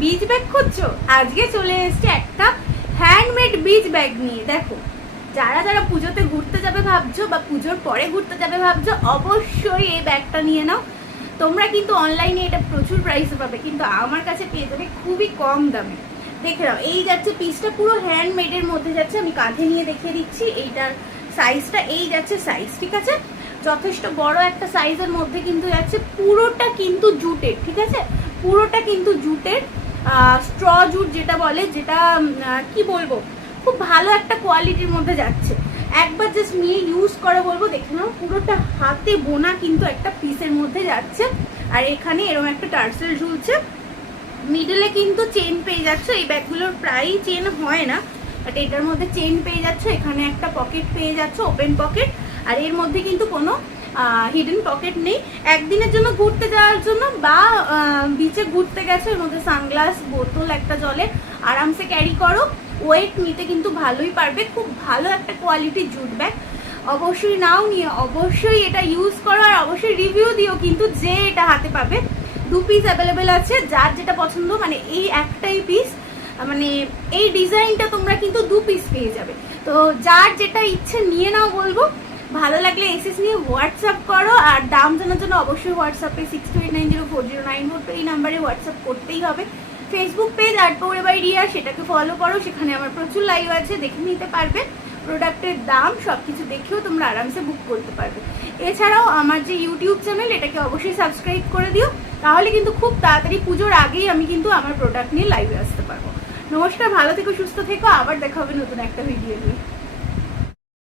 Beach bag খুঁজছো? আজকে চলে এসছে একটা হ্যান্ডমেড বীজ ব্যাগ নিয়ে, দেখো। যারা যারা পুজোতে ঘুরতে যাবে ভাবছ বা পুজোর পরে ঘুরতে যাবে ভাবছ, অবশ্যই এই ব্যাগটা নিয়ে নাও। তোমরা কিন্তু অনলাইনে এটা প্রচুর প্রাইসে পাবে, কিন্তু আমার কাছে পেয়ে যাবে খুবই কম দামে। দেখে নাও, এই যাচ্ছে পিসটা পুরো হ্যান্ডমেডের মধ্যে যাচ্ছে, আমি কাঁধে নিয়ে দেখিয়ে দিচ্ছি, এইটার সাইজটা এই যাচ্ছে সাইজ ঠিক আছে? যথেষ্ট বড় একটা সাইজের মধ্যে কিন্তু যাচ্ছে, পুরোটা কিন্তু জুটের, ঠিক আছে? পুরোটা কিন্তু জুটের স্ট্র জুট যেটা বলে, যেটা কি বলব? খুব ভালো একটা কোয়ালিটির মধ্যে যাচ্ছে। একবার জাস্ট নিয়ে ইউজ করে বলব, দেখে নাও, পুরোটা হাতে বোনা কিন্তু একটা পিসের মধ্যে যাচ্ছে। আর এখানে এরকম একটা টার্সেল ঝুলছে। মিডলে কিন্তু চেন পেয়ে যাচ্ছ, এই ব্যাগগুলোর প্রায়ই চেন হয় না। বাট এটার মধ্যে চেন পেয়ে যাচ্ছ, এখানে একটা পকেট পেয়ে যাচ্ছ ওপেন পকেট আর এর মধ্যে কিন্তু কোনো হিডেন পকেট নেই। একদিনের জন্য ঘুরতে যাওয়ার জন্য বা বিচে ঘুরতে গেছো, এর মধ্যে সানগ্লাস বোতল, একটা জলে আরামসে ক্যারি করো। ওয়েট নিতে কিন্তু ভালোই পারবে, খুব ভালো একটা কোয়ালিটির জুট ব্যাগ অবশ্যই নাও নিয়ে, অবশ্যই এটা ইউজ করো আর অবশ্যই রিভিউ দিও কিন্তু যে এটা হাতে পাবে। দু পিস অ্যাভেলেবেল আছে, যার যেটা পছন্দ মানে এই একটাই পিস মানে এই ডিজাইনটা তোমরা কিন্তু দু পিস পেয়ে যাবে। তো যার যেটা ইচ্ছে নিয়ে নাও বলব। ভালো লাগলে এসএস নিয়ে হোয়াটসঅ্যাপ করো, আর দাম জানার জন্য অবশ্যই হোয়াটসঅ্যাপে six two eight nine zero four zero nine four এই নাম্বারে হোয়াটসঅ্যাপ করতেই হবে। ফেসবুক পেজ আর্ট পৌরে বাই রিয়া সেটাকে ফলো করো, সেখানে আমার প্রচুর লাইভ আছে, দেখে নিতে পারবে। প্রোডাক্টের দাম সব কিছু দেখেও তোমরা আরামসে বুক করতে পারবে। এছাড়াও আমার যে ইউটিউব চ্যানেল এটাকে অবশ্যই সাবস্ক্রাইব করে দিও। তাহলে কিন্তু খুব তাড়াতাড়ি পুজোর আগেই আমি কিন্তু আমার প্রোডাক্ট নিয়ে লাইভে আসতে পারব। নমস্কার, ভালো থেকো, সুস্থ থেকো। আবার দেখা হবে নতুন একটা ভিডিও নিয়ে।